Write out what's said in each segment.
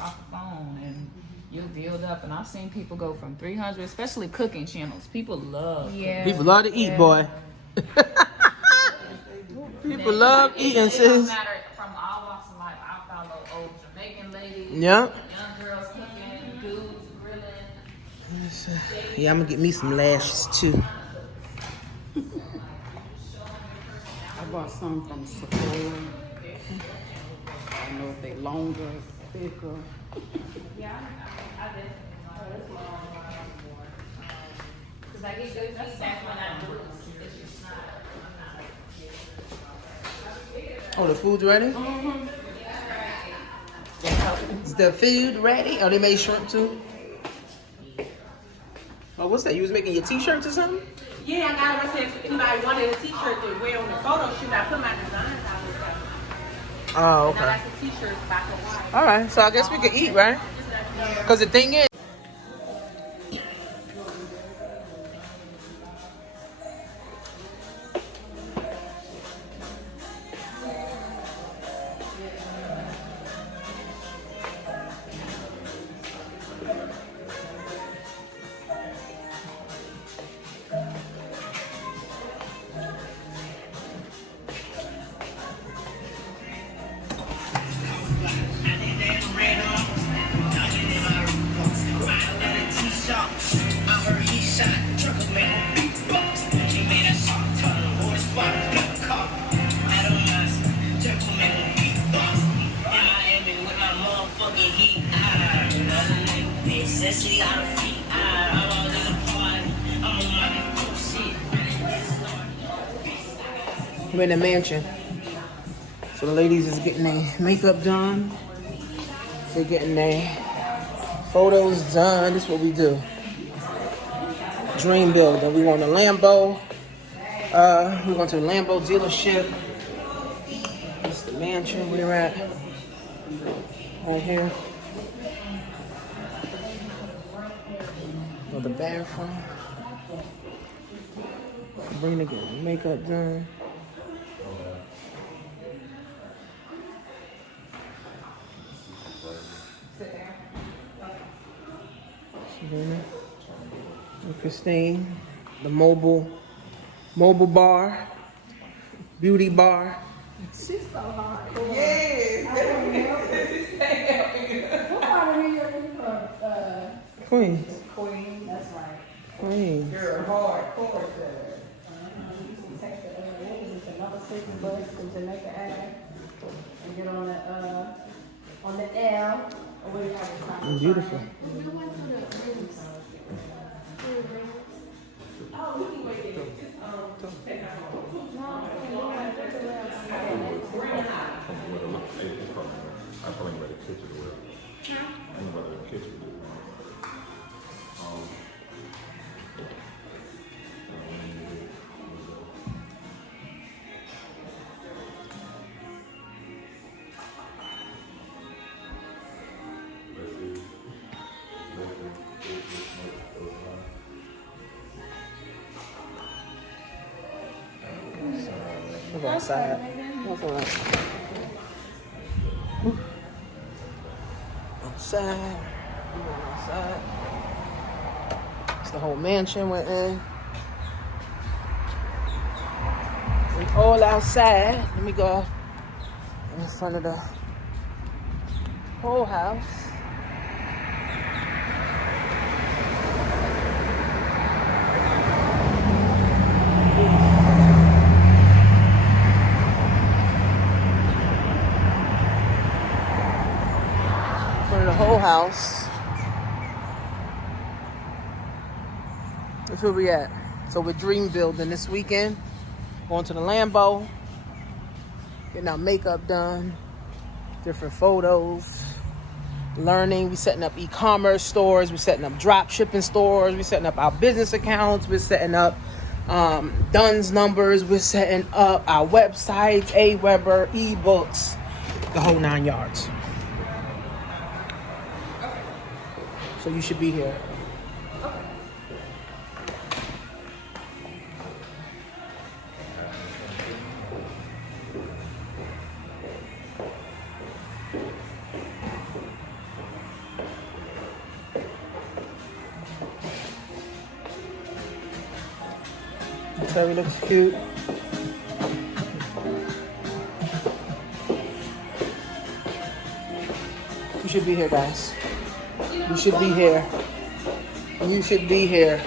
off the phone and you'll build up. And I've seen people go from 300, especially cooking channels. People love cooking. People love to eat, boy. People love eating, sis. It don't matter from all walks of life. I follow old Jamaican ladies, young girls cooking, dudes grilling. Yeah, I'm gonna get me some lashes too. I bought some from Sephora. I don't know if they longer, thicker. Yeah, I did. It's long. Because I get good feedback when I do it. It's just not. Oh, the food's ready? Is the food ready? Oh, they made shrimp too? Oh, what's that? You was making your t-shirts or something? Yeah, I got it. I said if anybody wanted a t-shirt to wear on the photo shoot, I put my designs out with them. Oh, okay. And I like the t-shirts back and white. All right, so I guess we could eat, right? Because the thing is, we're in a mansion. So the ladies is getting their makeup done. They're getting their photos done. This is what we do. Dream builder. We want a Lambo. We went to the Lambo dealership. This is the mansion we're at. Right here. Or the bathroom. Bring to get makeup done. Sabrina and Christine, the mobile bar, beauty bar. She's so hard. Yes. What part of New York are you from? Queens. Queens, that's right. Queens. You're a hardcore We used to take the number 6 bus to Jamaica Ave and get on the L. Or we have a time. Beautiful. Oh, we can wait there. Just take our phone. No, I probably read the kitchen to work. I know whether the kitchen would do. Let's go outside. What's all right? Outside. We going outside. It's the whole mansion we're in. We all outside. Let me go in front of the whole house. The whole house. That's where we at. So we're dream building this weekend. Going to the Lambo. Getting our makeup done. Different photos. Learning. We setting up e-commerce stores. We're setting up drop shipping stores. We're setting up our business accounts. We're setting up DUNS numbers. We're setting up our websites, AWeber, ebooks, the whole 9 yards. So you should be here. Terry looks cute. You should be here, guys. You should be here. You should be here.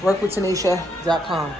Workwithtanisha.com.